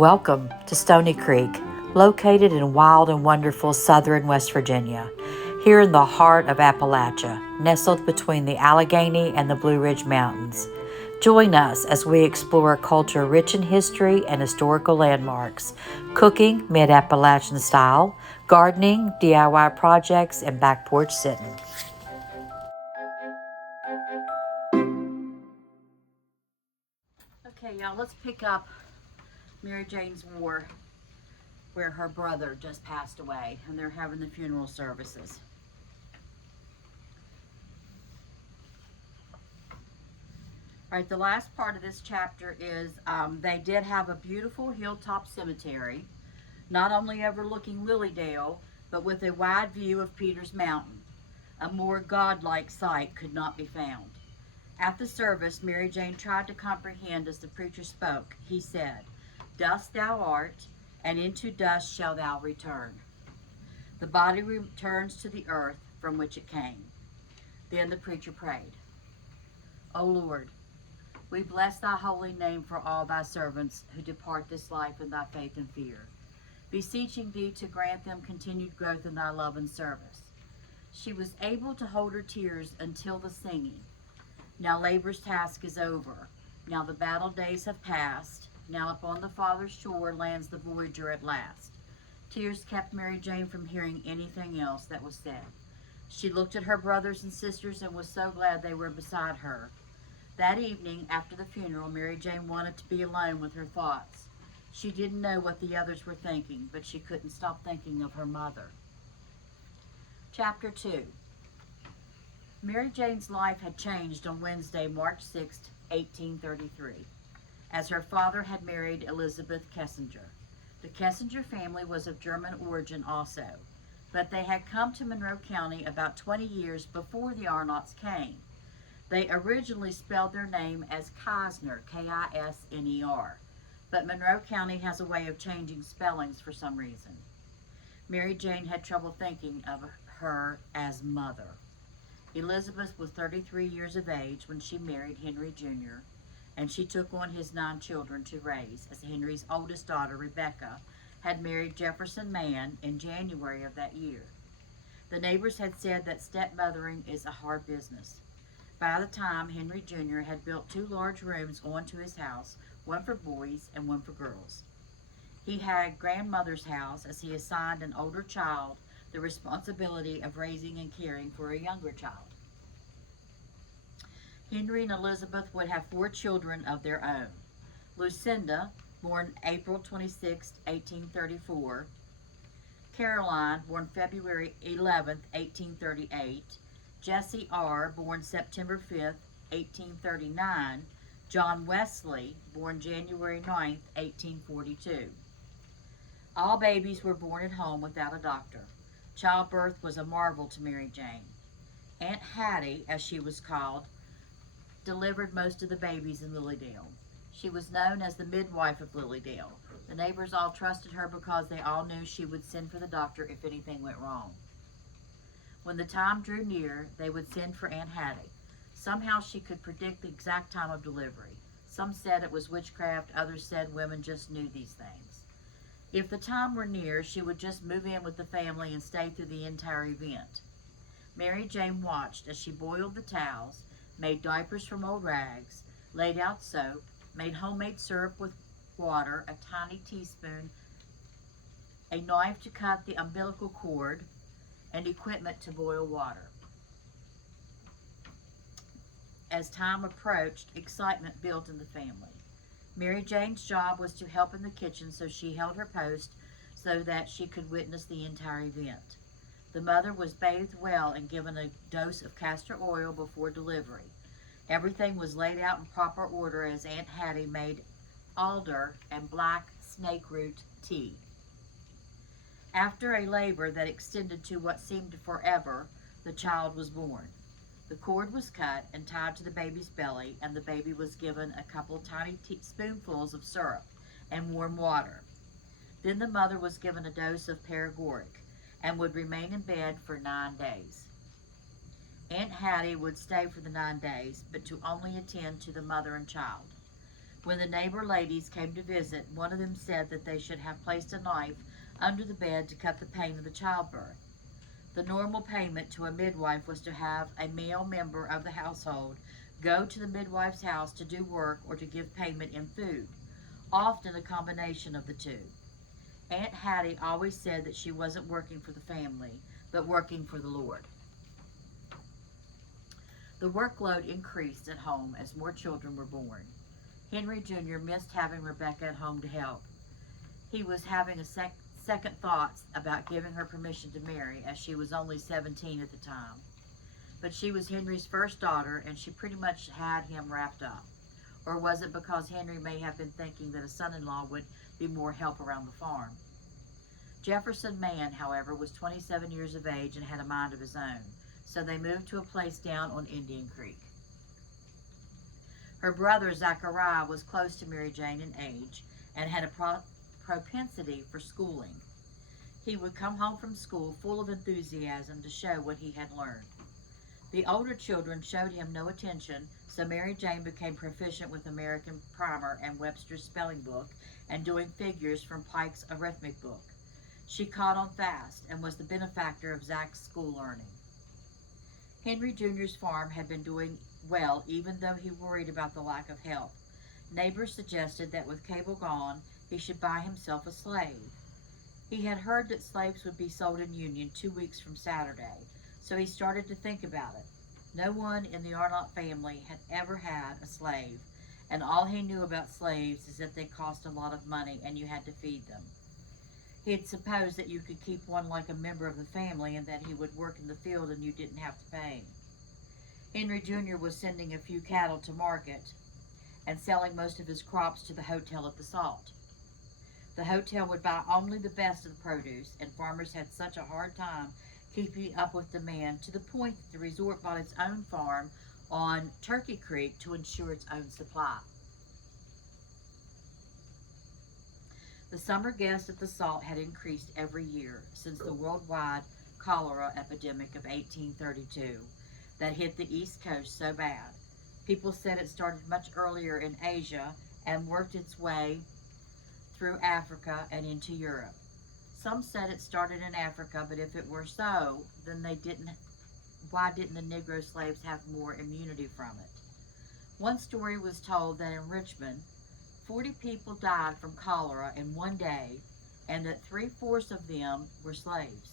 Welcome to Stony Creek, located in wild and wonderful southern West Virginia, here in the heart of Appalachia, nestled between the Allegheny and the Blue Ridge Mountains. Join us as we explore a culture rich in history and historical landmarks, cooking mid-Appalachian style, gardening, DIY projects, and back porch sitting. Okay, y'all, let's pick up Mary Jane's War, where her brother just passed away, and they're having the funeral services. All right, the last part of this chapter is they did have a beautiful hilltop cemetery, not only overlooking Lilydale, but with a wide view of Peters Mountain. A more godlike sight could not be found. At the service, Mary Jane tried to comprehend as the preacher spoke. He said, "Dust thou art, and into dust shalt thou return. The body returns to the earth from which it came." Then the preacher prayed, "O Lord, we bless thy holy name for all thy servants who depart this life in thy faith and fear, beseeching thee to grant them continued growth in thy love and service." She was able to hold her tears until the singing. Now labor's task is over. Now the battle days have passed. Now upon the Father's shore lands the voyager at last. Tears kept Mary Jane from hearing anything else that was said. She looked at her brothers and sisters and was so glad they were beside her. That evening, after the funeral, Mary Jane wanted to be alone with her thoughts. She didn't know what the others were thinking, but she couldn't stop thinking of her mother. Chapter 2. Mary Jane's life had changed on Wednesday, March 6, 1833, as her father had married Elizabeth Kessinger. The Kessinger family was of German origin also, but they had come to Monroe County about 20 years before the Arnotts came. They originally spelled their name as Kisner, K-I-S-N-E-R, but Monroe County has a way of changing spellings for some reason. Mary Jane had trouble thinking of her as mother. Elizabeth was 33 years of age when she married Henry Jr., and she took on his 9 children to raise, as Henry's oldest daughter, Rebecca, had married Jefferson Mann in January of that year. The neighbors had said that stepmothering is a hard business. By the time Henry Jr. had built 2 large rooms onto his house, one for boys and one for girls. He had grandmother's house, as he assigned an older child the responsibility of raising and caring for a younger child. Henry and Elizabeth would have 4 children of their own. Lucinda, born April 26, 1834. Caroline, born February 11, 1838. Jessie R., born September 5, 1839. John Wesley, born January 9, 1842. All babies were born at home without a doctor. Childbirth was a marvel to Mary Jane. Aunt Hattie, as she was called, delivered most of the babies in Lilydale. She was known as the midwife of Lilydale. The neighbors all trusted her because they all knew she would send for the doctor if anything went wrong. When the time drew near, they would send for Aunt Hattie. Somehow she could predict the exact time of delivery. Some said it was witchcraft, others said women just knew these things. If the time were near, she would just move in with the family and stay through the entire event. Mary Jane watched as she boiled the towels, made diapers from old rags, laid out soap, made homemade syrup with water, a tiny teaspoon, a knife to cut the umbilical cord, and equipment to boil water. As time approached, excitement built in the family. Mary Jane's job was to help in the kitchen, so she held her post so that she could witness the entire event. The mother was bathed well and given a dose of castor oil before delivery. Everything was laid out in proper order as Aunt Hattie made alder and black snake root tea. After a labor that extended to what seemed forever, the child was born. The cord was cut and tied to the baby's belly, and the baby was given a couple tiny spoonfuls of syrup and warm water. Then the mother was given a dose of paregoric and would remain in bed for 9 days. Aunt Hattie would stay for the 9 days, but to only attend to the mother and child. When the neighbor ladies came to visit, one of them said that they should have placed a knife under the bed to cut the pain of the childbirth. The normal payment to a midwife was to have a male member of the household go to the midwife's house to do work or to give payment in food, often a combination of the two. Aunt Hattie always said that she wasn't working for the family, but working for the Lord. The workload increased at home as more children were born. Henry Jr. missed having Rebecca at home to help. He was having second thoughts about giving her permission to marry, as she was only 17 at the time. But she was Henry's first daughter, and she pretty much had him wrapped up. Or was it because Henry may have been thinking that a son-in-law would be more help around the farm? Jefferson Mann, however, was 27 years of age and had a mind of his own, so they moved to a place down on Indian Creek. Her brother, Zachariah, was close to Mary Jane in age and had a propensity for schooling. He would come home from school full of enthusiasm to show what he had learned. The older children showed him no attention, so Mary Jane became proficient with American Primer and Webster's Spelling Book and doing figures from Pike's Arithmetic Book. She caught on fast and was the benefactor of Zach's school learning. Henry Jr.'s farm had been doing well, even though he worried about the lack of help. Neighbors suggested that with cable gone, he should buy himself a slave. He had heard that slaves would be sold in Union 2 weeks from Saturday, so he started to think about it. No one in the Arnott family had ever had a slave, and all he knew about slaves is that they cost a lot of money and you had to feed them. He had supposed that you could keep one like a member of the family and that he would work in the field and you didn't have to pay. Henry Jr. was sending a few cattle to market and selling most of his crops to the hotel at the Salt. The hotel would buy only the best of the produce, and farmers had such a hard time keeping up with demand to the point that the resort bought its own farm on Turkey Creek to ensure its own supply. The summer guests at the Salt had increased every year since the worldwide cholera epidemic of 1832 that hit the East Coast so bad. People said it started much earlier in Asia and worked its way through Africa and into Europe. Some said it started in Africa, but if it were so, then why didn't the Negro slaves have more immunity from it? One story was told that in Richmond, 40 people died from cholera in one day, and that 3/4 of them were slaves.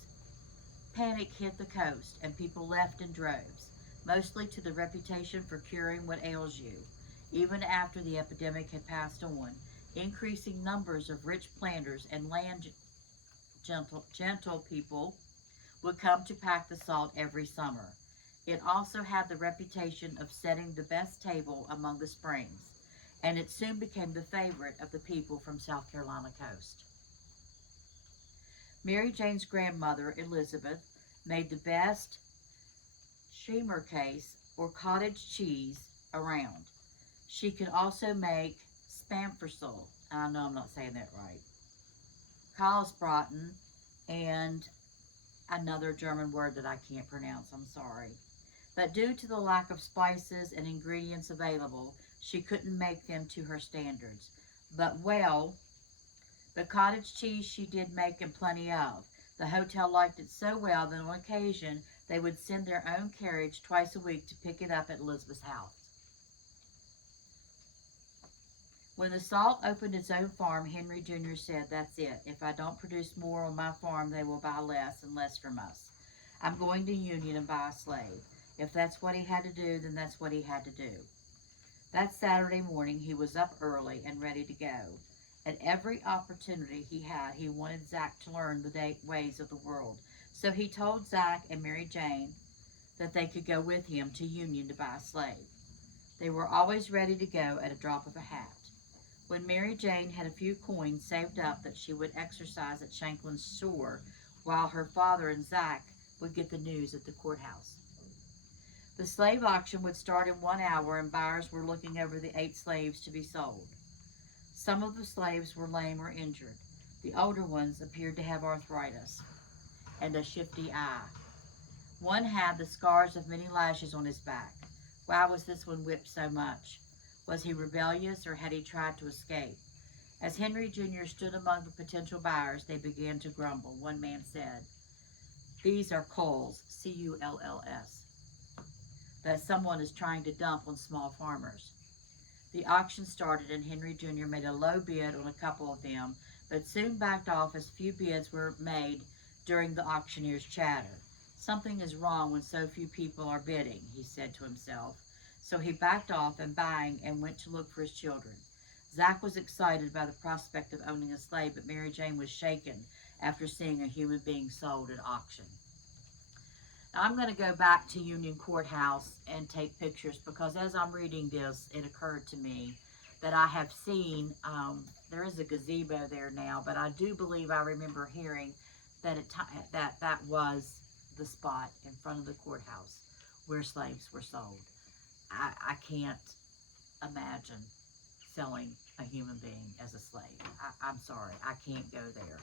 Panic hit the coast, and people left in droves, mostly to the reputation for curing what ails you. Even after the epidemic had passed on, increasing numbers of rich planters and land gentle people would come to pack the Salt every summer. It also had the reputation of setting the best table among the springs, and it soon became the favorite of the people from South Carolina coast. Mary Jane's grandmother, Elizabeth, made the best Schemmerkäse or cottage cheese around. She could also make Spamfersel, I know I'm not saying that right, Karlsbraten, and another German word that I can't pronounce, I'm sorry. But due to the lack of spices and ingredients available, she couldn't make them to her standards. But cottage cheese she did make and plenty of. The hotel liked it so well that on occasion they would send their own carriage twice a week to pick it up at Elizabeth's house. When the Salt opened its own farm, Henry Jr. said, "That's it. If I don't produce more on my farm, they will buy less and less from us. I'm going to Union and buy a slave." If that's what he had to do, then that's what he had to do. That Saturday morning, he was up early and ready to go. At every opportunity he had, he wanted Zach to learn the ways of the world. So he told Zach and Mary Jane that they could go with him to Union to buy a slave. They were always ready to go at a drop of a hat. When Mary Jane had a few coins saved up that she would exercise at Shanklin's shore, while her father and Zach would get the news at the courthouse. The slave auction would start in 1 hour, and buyers were looking over the 8 slaves to be sold. Some of the slaves were lame or injured. The older ones appeared to have arthritis and a shifty eye. One had the scars of many lashes on his back. Why was this one whipped so much? Was he rebellious, or had he tried to escape? As Henry Jr. stood among the potential buyers, they began to grumble. One man said, "These are culls, C-U-L-L-S, that someone is trying to dump on small farmers." The auction started, and Henry Jr. made a low bid on a couple of them, but soon backed off as few bids were made during the auctioneer's chatter. "Something is wrong when so few people are bidding," he said to himself. So he backed off and buying and went to look for his children. Zach was excited by the prospect of owning a slave, but Mary Jane was shaken after seeing a human being sold at auction. Now I'm going to go back to Union Courthouse and take pictures, because as I'm reading this, it occurred to me that I have seen, there is a gazebo there now, but I do believe I remember hearing that that was the spot in front of the courthouse where slaves were sold. I can't imagine selling a human being as a slave. I'm sorry, I can't go there.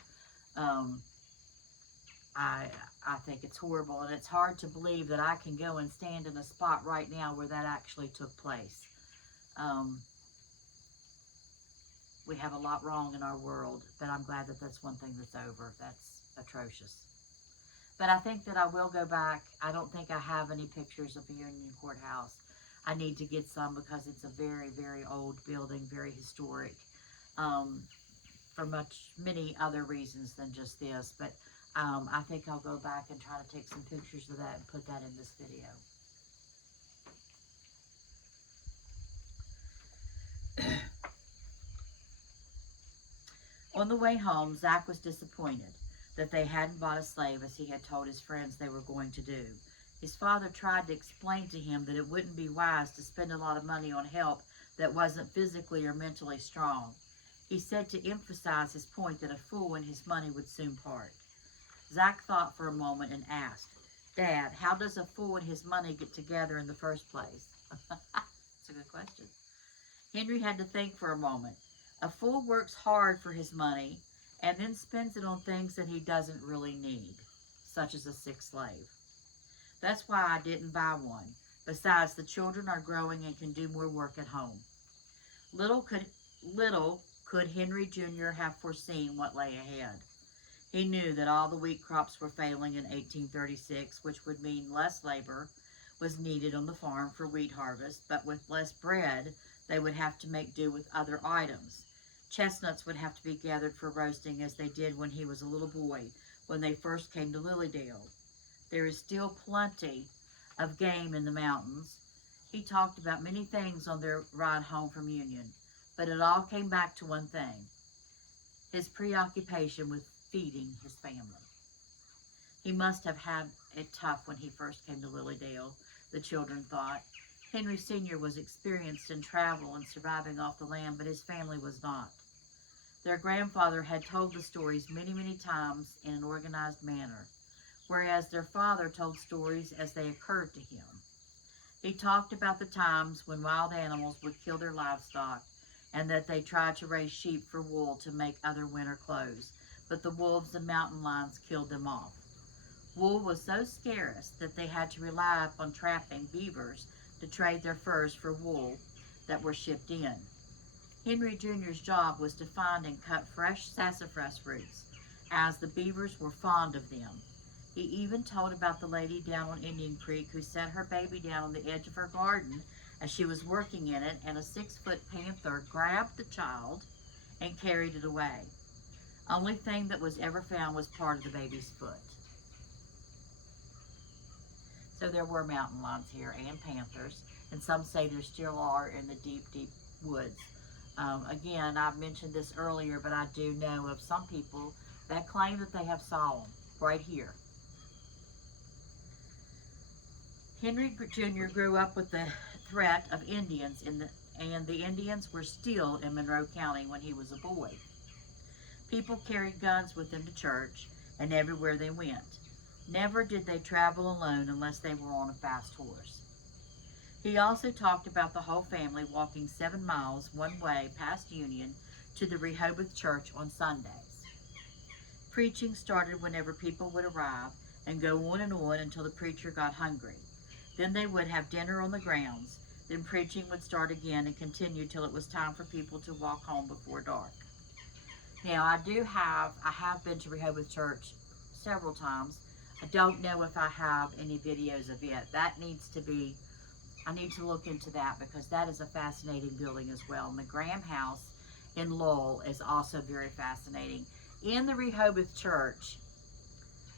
I think it's horrible, and it's hard to believe that I can go and stand in a spot right now where that actually took place. We have a lot wrong in our world, but I'm glad that that's one thing that's over. That's atrocious. But I think that I will go back. I don't think I have any pictures of the Union Courthouse. I need to get some, because it's a very, very old building, very historic, for many other reasons than just this. But I think I'll go back and try to take some pictures of that and put that in this video. On the way home, Zach was disappointed that they hadn't bought a slave as he had told his friends they were going to do. His father tried to explain to him that it wouldn't be wise to spend a lot of money on help that wasn't physically or mentally strong. He said to emphasize his point that a fool and his money would soon part. Zach thought for a moment and asked, "Dad, how does a fool and his money get together in the first place?" That's a good question. Henry had to think for a moment. A fool works hard for his money and then spends it on things that he doesn't really need, such as a sick slave. That's why I didn't buy one. Besides, the children are growing and can do more work at home. Little could Henry Jr. have foreseen what lay ahead. He knew that all the wheat crops were failing in 1836, which would mean less labor was needed on the farm for wheat harvest, but with less bread, they would have to make do with other items. Chestnuts would have to be gathered for roasting, as they did when he was a little boy, when they first came to Lilydale. There is still plenty of game in the mountains. He talked about many things on their ride home from Union, but it all came back to one thing: his preoccupation with feeding his family. He must have had it tough when he first came to Lilydale, the children thought. Henry Sr. was experienced in travel and surviving off the land, but his family was not. Their grandfather had told the stories many, many times in an organized manner, whereas their father told stories as they occurred to him. He talked about the times when wild animals would kill their livestock, and that they tried to raise sheep for wool to make other winter clothes, but the wolves and mountain lions killed them off. Wool was so scarce that they had to rely upon trapping beavers to trade their furs for wool that were shipped in. Henry Jr.'s job was to find and cut fresh sassafras roots, as the beavers were fond of them. He even told about the lady down on Indian Creek who set her baby down on the edge of her garden as she was working in it, and a 6-foot panther grabbed the child and carried it away. Only thing that was ever found was part of the baby's foot. So there were mountain lions here and panthers, and some say there still are in the deep, deep woods. Again, I've mentioned this earlier, but I do know of some people that claim that they have saw them right here. Henry Jr. grew up with the threat of Indians, and the Indians were still in Monroe County when he was a boy. People carried guns with them to church and everywhere they went. Never did they travel alone unless they were on a fast horse. He also talked about the whole family walking 7 miles one way past Union to the Rehoboth Church on Sundays. Preaching started whenever people would arrive and go on and on until the preacher got hungry. Then they would have dinner on the grounds. Then preaching would start again and continue till it was time for people to walk home before dark. Now, I have been to Rehoboth Church several times. I don't know if I have any videos of it. I need to look into that because that is a fascinating building as well. And the Graham House in Lowell is also very fascinating. In the Rehoboth Church,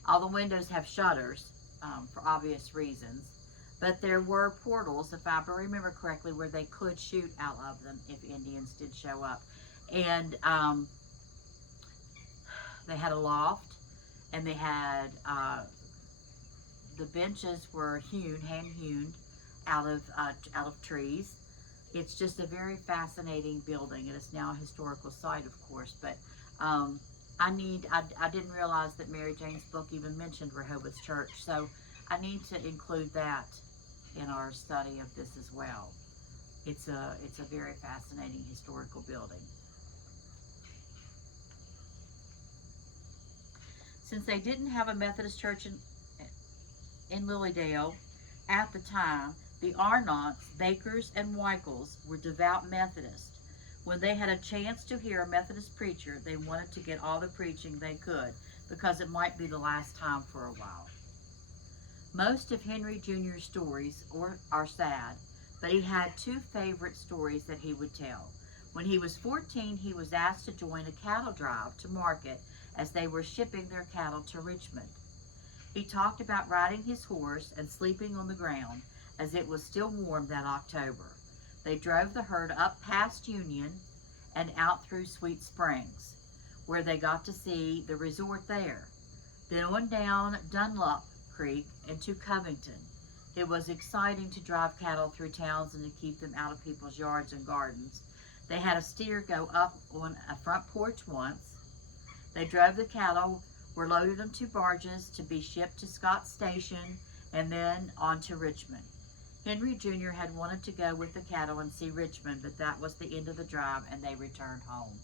all the windows have shutters for obvious reasons, but there were portals, if I remember correctly, where they could shoot out of them if Indians did show up. And they had a loft, and they had the benches were hand hewn out of trees. It's just a very fascinating building. It is now a historical site, of course, but I didn't realize that Mary Jane's book even mentioned Rehoboth Church, so I need to include that in our study of this as well. It's a very fascinating historical building. Since they didn't have a Methodist church in Lilydale at the time, the Arnotts, Bakers, and Weichels were devout Methodists. When they had a chance to hear a Methodist preacher, they wanted to get all the preaching they could because it might be the last time for a while. Most of Henry Jr.'s stories are sad, but he had two favorite stories that he would tell. When he was 14, he was asked to join a cattle drive to market as they were shipping their cattle to Richmond. He talked about riding his horse and sleeping on the ground as it was still warm that October. They drove the herd up past Union and out through Sweet Springs, where they got to see the resort there. Then on down Dunlop Creek and to Covington. It was exciting to drive cattle through towns and to keep them out of people's yards and gardens. They had a steer go up on a front porch once. They drove the cattle, were loaded on 2 barges to be shipped to Scott's Station and then on to Richmond. Henry Jr. had wanted to go with the cattle and see Richmond, but that was the end of the drive and they returned home.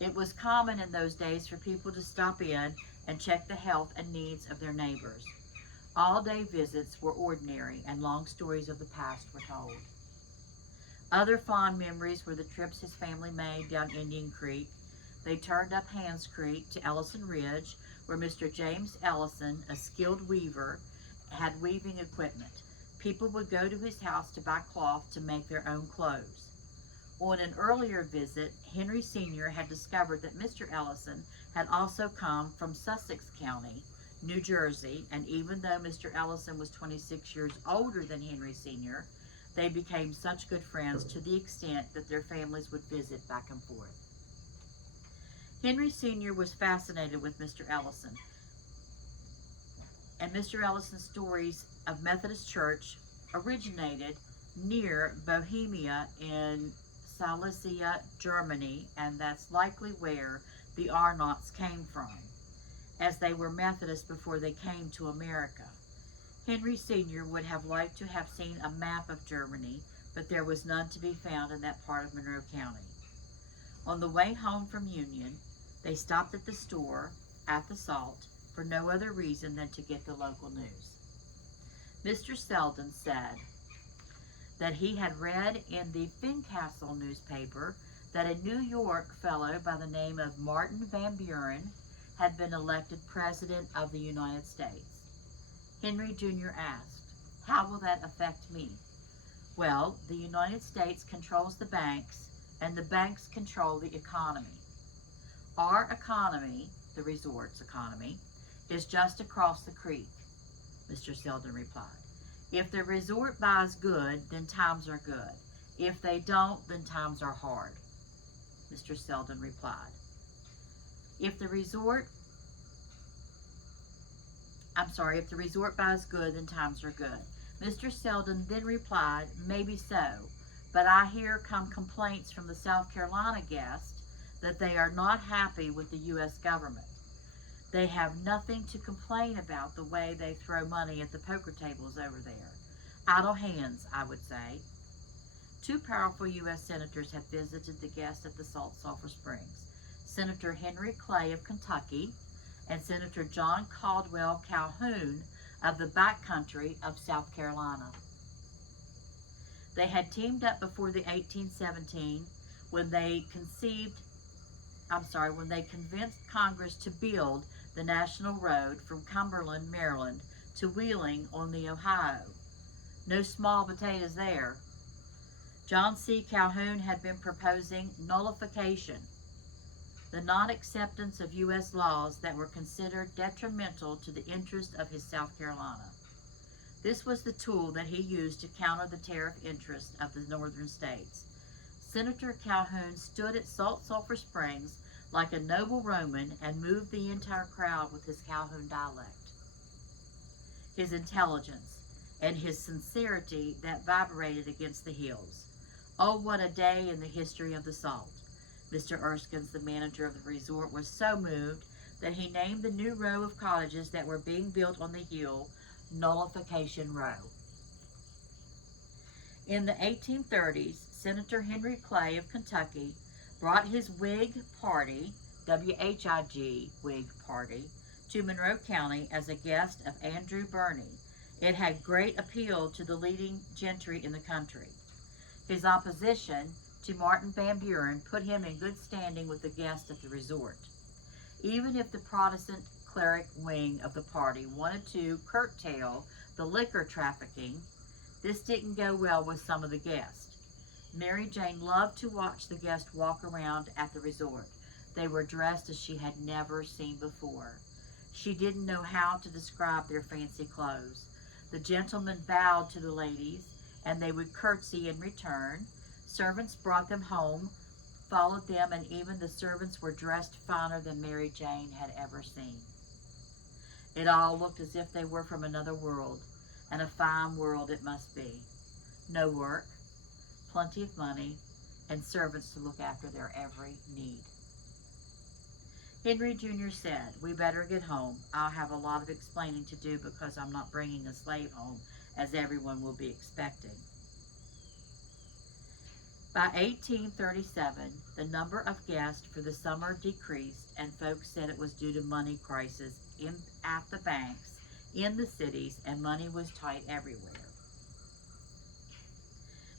It was common in those days for people to stop in and check the health and needs of their neighbors. All-day visits were ordinary and long stories of the past were told. Other fond memories were the trips his family made down Indian Creek. They turned up Hands Creek to Ellison Ridge, where Mr. James Ellison, a skilled weaver, had weaving equipment. People would go to his house to buy cloth to make their own clothes. On an earlier visit, Henry Sr. had discovered that Mr. Ellison had also come from Sussex County, New Jersey, and even though Mr. Ellison was 26 years older than Henry Sr., they became such good friends to the extent that their families would visit back and forth. Henry Sr. was fascinated with Mr. Ellison, and Mr. Ellison's stories of Methodist Church originated near Bohemia in Silesia, Germany, and that's likely where the Arnotts came from, as they were Methodists before they came to America. Henry Sr. would have liked to have seen a map of Germany, but there was none to be found in that part of Monroe County. On the way home from Union, they stopped at the store at the Salt for no other reason than to get the local news. Mr. Selden said that he had read in the Fincastle newspaper that a New York fellow by the name of Martin Van Buren had been elected President of the United States. Henry Jr. asked, "How will that affect me?" "Well, the United States controls the banks, and the banks control the economy. Our economy, the resort's economy, is just across the creek," Mr. Selden replied. "If the resort buys good, then times are good. If they don't, then times are hard," Mr. Selden replied. If the resort buys good, then times are good. Mr. Selden then replied, "Maybe so, but I hear come complaints from the South Carolina guest that they are not happy with the U.S. government. They have nothing to complain about the way they throw money at the poker tables over there. Idle hands, I would say." 2 powerful U.S. senators have visited the guest at the Sulphur Springs. Senator Henry Clay of Kentucky and Senator John Caldwell Calhoun of the backcountry of South Carolina. They had teamed up before the 1817 when they when they convinced Congress to build the National Road from Cumberland, Maryland to Wheeling on the Ohio. No small potatoes there. John C. Calhoun had been proposing nullification, the non-acceptance of U.S. laws that were considered detrimental to the interest of his South Carolina. This was the tool that he used to counter the tariff interests of the northern states. Senator Calhoun stood at Sulphur Springs like a noble Roman and moved the entire crowd with his Calhoun dialect. His intelligence and his sincerity that vibrated against the hills. Oh, what a day in the history of the salt. Mr. Erskines, the manager of the resort, was so moved that he named the new row of cottages that were being built on the hill Nullification Row. In the 1830s, Senator Henry Clay of Kentucky brought his Whig Party, W-H-I-G, Whig Party, to Monroe County as a guest of Andrew Birney. It had great appeal to the leading gentry in the country. His opposition to Martin Van Buren put him in good standing with the guests at the resort. Even if the Protestant cleric wing of the party wanted to curtail the liquor trafficking, this didn't go well with some of the guests. Mary Jane loved to watch the guests walk around at the resort. They were dressed as she had never seen before. She didn't know how to describe their fancy clothes. The gentlemen bowed to the ladies, and they would curtsy in return. Servants brought them home, followed them, and even the servants were dressed finer than Mary Jane had ever seen. It all looked as if they were from another world, and a fine world it must be. No work, plenty of money, and servants to look after their every need. Henry Jr. said, "We better get home. I'll have a lot of explaining to do because I'm not bringing a slave home, as everyone will be expecting." By 1837, the number of guests for the summer decreased, and folks said it was due to money crisis at the banks, in the cities, and money was tight everywhere.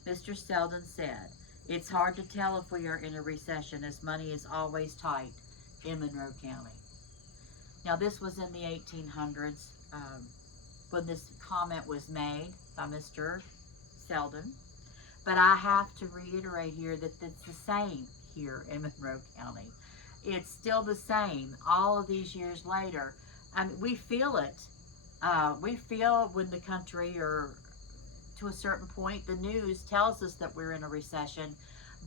Mr. Selden said, "It's hard to tell if we are in a recession, as money is always tight in Monroe County." Now, this was in the 1800s when this comment was made by Mr. Selden. But I have to reiterate here that it's the same here in Monroe County. It's still the same all of these years later. I mean, we feel it. We feel when the country, or to a certain point, the news tells us that we're in a recession.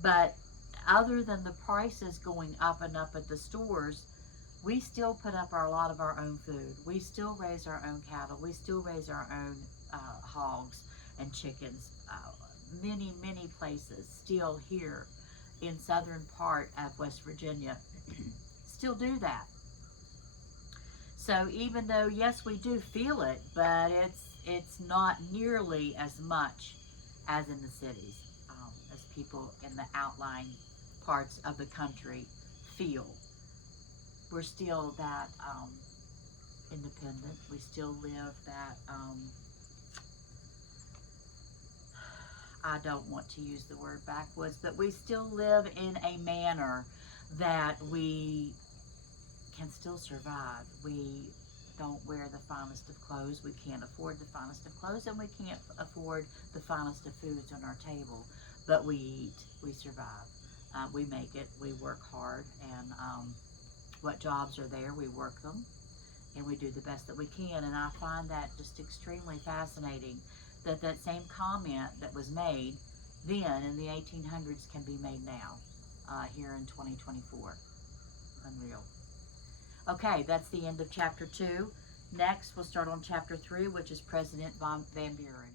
But other than the prices going up and up at the stores, we still put up a lot of our own food. We still raise our own cattle. We still raise our own hogs and chickens. Many places still here in southern part of West Virginia still do that. So even though, yes, we do feel it, but it's not nearly as much as in the cities, as people in the outlying parts of the country feel. We're still that independent. We still live that I don't want to use the word backwoods, but we still live in a manner that we can still survive. We don't wear the finest of clothes. We can't afford the finest of clothes, and we can't afford the finest of foods on our table. But we eat, we survive. We make it, we work hard, and what jobs are there, we work them, and we do the best that we can. And I find that just extremely fascinating, that that same comment that was made then in the 1800s can be made now, here in 2024. Unreal. Okay, that's the end of chapter 2. Next, we'll start on chapter 3, which is President Van Buren.